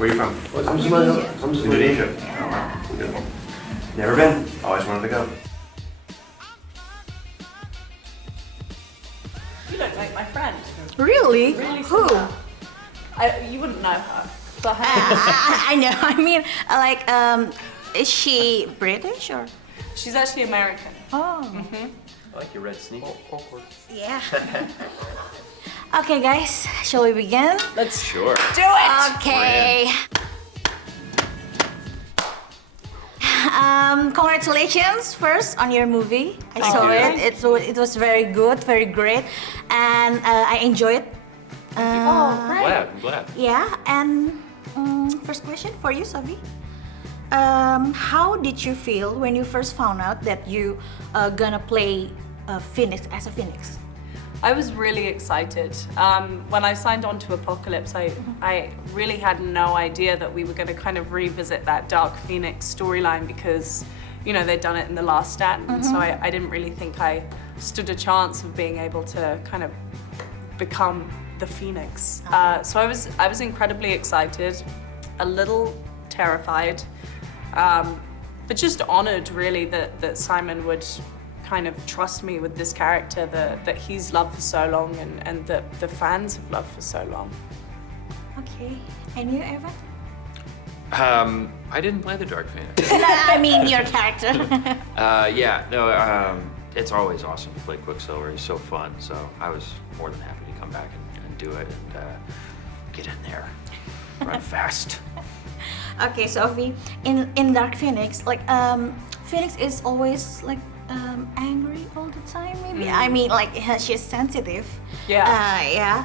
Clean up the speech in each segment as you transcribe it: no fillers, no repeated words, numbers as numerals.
Where are you from? Indonesia. Oh, good. Never been. Always wanted to go. You look like my friend. Really? Really Who? similar. You wouldn't know her. But her I know. I mean, like, is she British or? she's actually American. Oh. I like your red sneakers. Yeah. Okay, guys, shall we begin? Let's Sure. do it! Okay. Congratulations first on your movie. I Thank saw you. it. It was very good, very great, and I enjoyed it. I'm glad. Yeah, and first question for you, Sophie. How did you feel when you first found out that you gonna play Phoenix as a Phoenix? I was really excited. When I signed on to Apocalypse, I really had no idea that we were going to kind of revisit that Dark Phoenix storyline because, you know, they'd done it in The Last Stand, and so I didn't really think I stood a chance of being able to kind of become the Phoenix. So I was incredibly excited, a little terrified, but just honored really that Simon would kind of trust me with this character that he's loved for so long and that the fans have loved for so long. Okay, and you, Evan? I didn't play the Dark Phoenix. I mean your character. It's always awesome to play Quicksilver. He's so fun. So I was more than happy to come back and do it and get in there, run fast. Okay, Sophie, in Dark Phoenix, like Phoenix is always like angry all the time. Maybe I mean like she's sensitive. Yeah.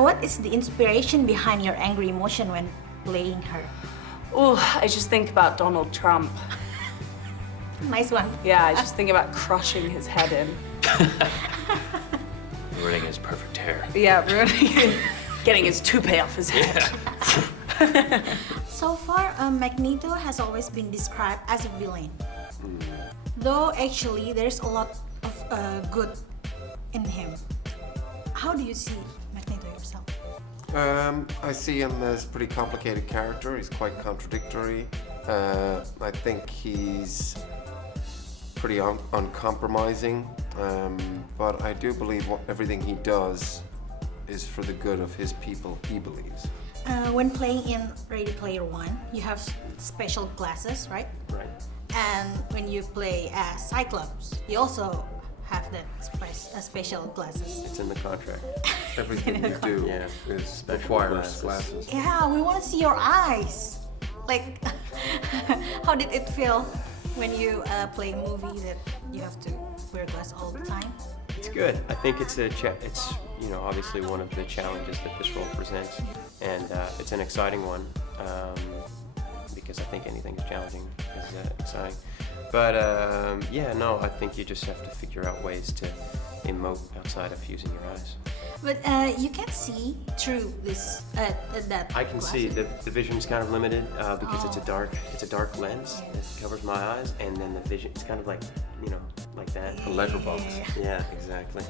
What is the inspiration behind your angry emotion when playing her? Oh, I just think about Donald Trump. Nice one. Yeah, I just think about crushing his head in. Ruining his perfect hair. Yeah, ruining getting his toupee off his head. So far, Magneto has always been described as a villain. Though actually there's a lot of good in him. How do you see Magneto yourself? I see him as a pretty complicated character. He's quite contradictory. I think he's pretty uncompromising, but I do believe everything he does is for the good of his people, he believes. When playing in Ready Player One, you have special glasses, right? Right. And when you play as Cyclops, you also have that special glasses. It's in the contract. Everything in the you do requires glasses. Yeah, we want to see your eyes. Like, how did it feel when you play a movie that you have to wear glasses all the time? It's good. I think it's obviously one of the challenges that this role presents, and it's an exciting one because I think anything is challenging is exciting. But I think you just have to figure out ways to emote outside of using your eyes. But you can see through this that. I can see the vision's kind of limited because it's a dark lens that covers my eyes, and then the vision it's kind of like like that. A letterbox. Yeah, exactly.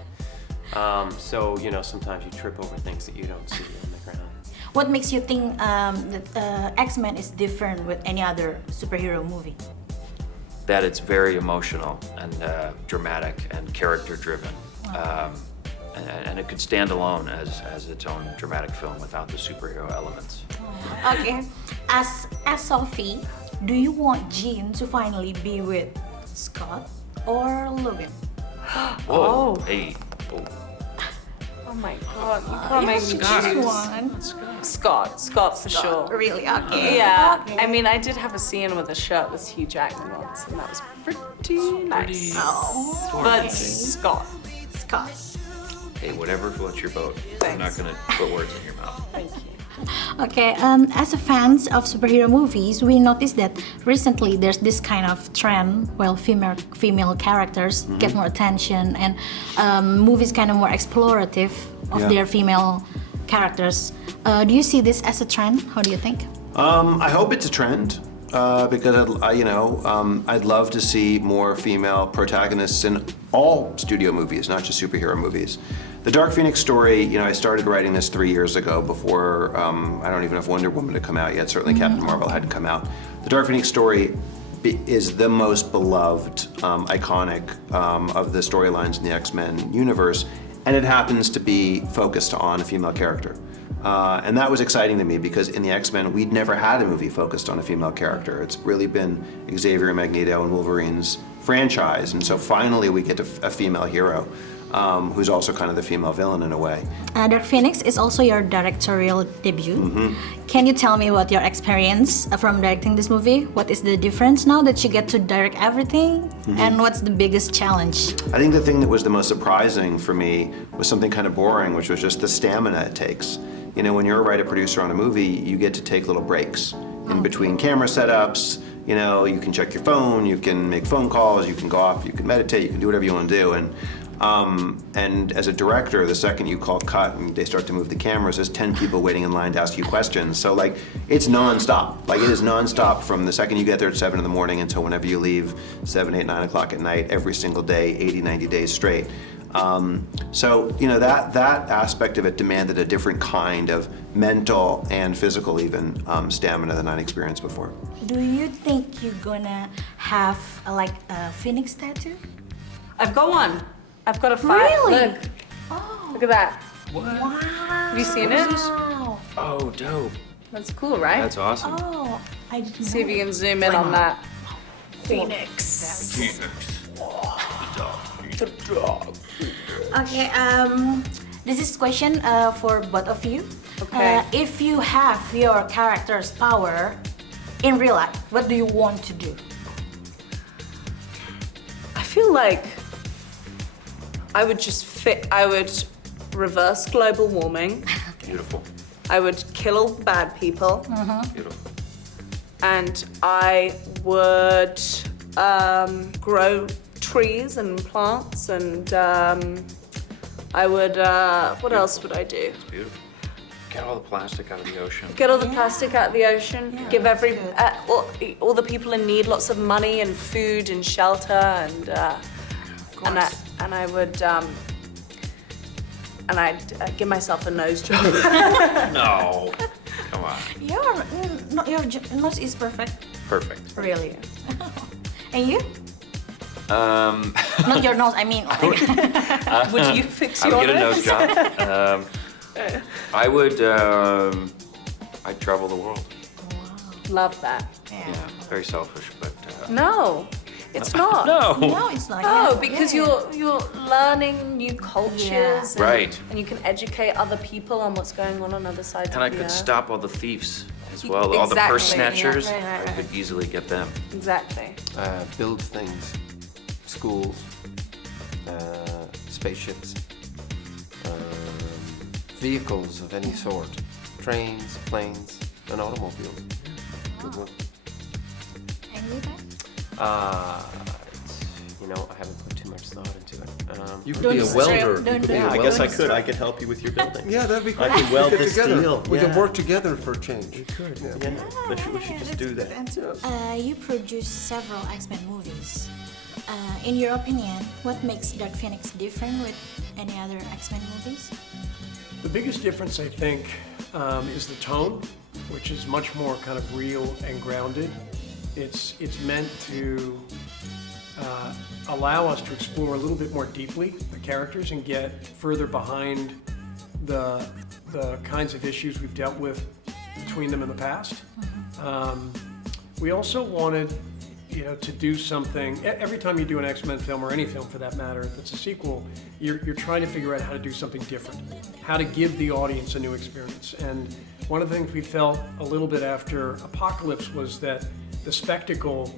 So sometimes you trip over things that you don't see on the ground. What makes you think that X-Men is different with any other superhero movie? That it's very emotional and dramatic and character-driven. And it could stand alone as its own dramatic film without the superhero elements. Okay, as Sophie, do you want Jean to finally be with Scott or Logan? Whoa! Hey! Oh. Oh my God, you can't make me choose. One. Scott for sure. Really? Okay. Yeah, Okay. I mean, I did have a scene with a shirt with Hugh Jackman once, and that was pretty nice. Oh, But Scott. Scott. Hey, whatever floats your boat. I'm not gonna put words in your mouth. Thank you. Okay, as a fans of superhero movies, we noticed that recently there's this kind of trend where female characters get more attention and movies kind of more explorative of their female characters. Do you see this as a trend? How do you think? I hope it's a trend. because I'd love to see more female protagonists in all studio movies, not just superhero movies. The Dark Phoenix story, I started writing this 3 years ago before, I don't even know if Wonder Woman had come out yet, certainly Captain Marvel hadn't come out. The Dark Phoenix story is the most beloved, iconic of the storylines in the X-Men universe, and it happens to be focused on a female character. And that was exciting to me because in the X-Men, we'd never had a movie focused on a female character. It's really been Xavier, Magneto, and Wolverine's franchise, and so finally we get a female hero. Who's also kind of the female villain in a way. Dark Phoenix is also your directorial debut. Can you tell me about your experience from directing this movie? What is the difference now that you get to direct everything? And what's the biggest challenge? I think the thing that was the most surprising for me was something kind of boring, which was just the stamina it takes. When you're a writer-producer on a movie, you get to take little breaks in between camera setups. You can check your phone, you can make phone calls, you can go off, you can meditate, you can do whatever you want to do. And as a director, the second you call cut and they start to move the cameras, there's 10 people waiting in line to ask you questions. So it's nonstop. It is nonstop from the second you get there at 7 in the morning until whenever you leave, 7, 8, 9 o'clock at night, every single day, 80, 90 days straight. That aspect of it demanded a different kind of mental and physical even stamina than I'd experienced before. Do you think you're gonna have a phoenix tattoo? I've got one. I've got a fire. Really? Look. Look at that. Wow. Have you seen it? Wow. Oh, dope. That's cool, right? That's awesome. Oh, I didn't See if know. you can zoom in on that. Phoenix. Okay, this is question for both of you. Okay. If you have your character's power in real life, what do you want to do? I feel like I would reverse global warming. Beautiful. I would kill all bad people. Beautiful. And I would grow trees and plants, and I would, what else would I do? Beautiful. Get all the plastic out of the ocean. Get all the plastic out of the ocean, give all the people in need lots of money and food and shelter, and I would, and I'd give myself a nose job. No. Come on. Your nose is perfect. Perfect. Really. And you? Um, Not your nose, I mean. Would you fix I your would get a nose? nose job. I would, I'd travel the world. Love that. Yeah, very selfish, but. No, it's not. No. No, it's not. No, Yeah, because yeah. you're learning new cultures, and, Right. And you can educate other people on what's going on other sides And I of the could earth. stop all the thieves as well, all the Exactly, purse snatchers. yeah, right. I could easily get them. Exactly. Build things, schools, spaceships, vehicles of any sort, trains, planes, and automobiles. Good one. And you, Ben? I haven't put too much thought into it. You could be a Don't welder. stress. You could be Don't a I do welder. guess I could. I could help you with your building. Yeah, that'd be great. I could weld Get this together. steel. We can Yeah. work together for a change. Yeah. We should just do that. You produced several X-Men movies. In your opinion, what makes Dark Phoenix different with any other X-Men movies? The biggest difference, I think, is the tone, which is much more kind of real and grounded. It's meant to allow us to explore a little bit more deeply the characters and get further behind the kinds of issues we've dealt with between them in the past. We also wanted, to do something. Every time you do an X-Men film, or any film for that matter, if it's a sequel, you're trying to figure out how to do something different, how to give the audience a new experience. And one of the things we felt a little bit after Apocalypse was that the spectacle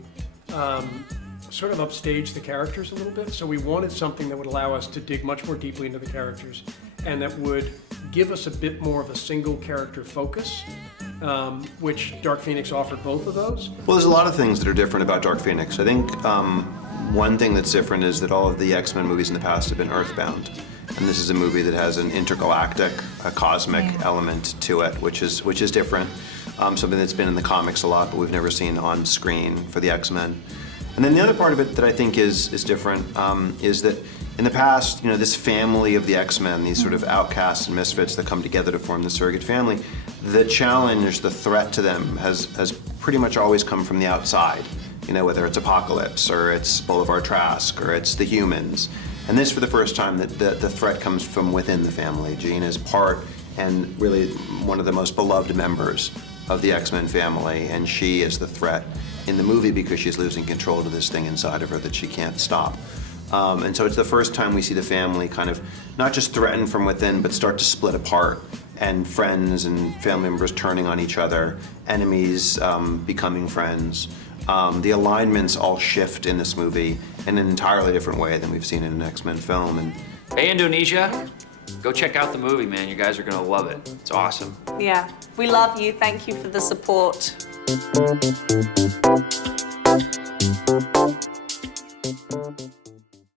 sort of upstaged the characters a little bit. So we wanted something that would allow us to dig much more deeply into the characters, and that would give us a bit more of a single character focus, which Dark Phoenix offered both of those. Well, there's a lot of things that are different about Dark Phoenix. I think one thing that's different is that all of the X-Men movies in the past have been Earthbound. And this is a movie that has an intergalactic, a cosmic element to it, which is different. something that's been in the comics a lot, but we've never seen on screen for the X-Men. And then the other part of it that I think is different is that in the past, this family of the X-Men, these sort of outcasts and misfits that come together to form the surrogate family, the challenge, the threat to them has pretty much always come from the outside. Whether it's Apocalypse, or it's Boulevard Trask, or it's the Humans. And this, for the first time, the threat comes from within the family. Jean is part and really one of the most beloved members of the X-Men family, and she is the threat in the movie because she's losing control to this thing inside of her that she can't stop. And so it's the first time we see the family kind of not just threaten from within, but start to split apart, and friends and family members turning on each other, enemies becoming friends. The alignments all shift in this movie in an entirely different way than we've seen in an X-Men film. And Hey, Indonesia, go check out the movie, man. You guys are gonna love it. It's awesome. Yeah, we love you. Thank you for the support.